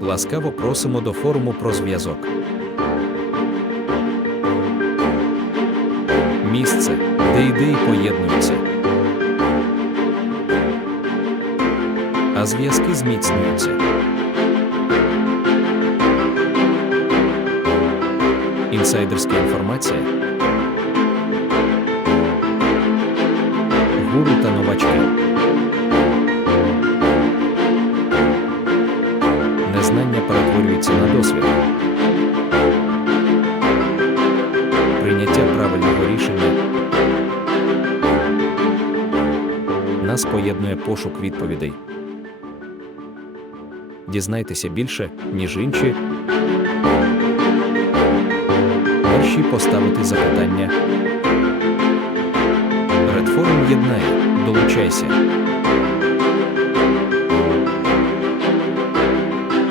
Ласкаво просимо до форуму про зв'язок. Місце, де ідеї поєднуються, а зв'язки зміцнюються. Інсайдерська інформація. Гуру та новачки. Незнання перетворюється на досвід. Прийняття правильного рішення. Нас поєднує пошук відповідей. Дізнайтеся більше, ніж інші. Перші поставити запитання. Редформ єднає. Долучайся.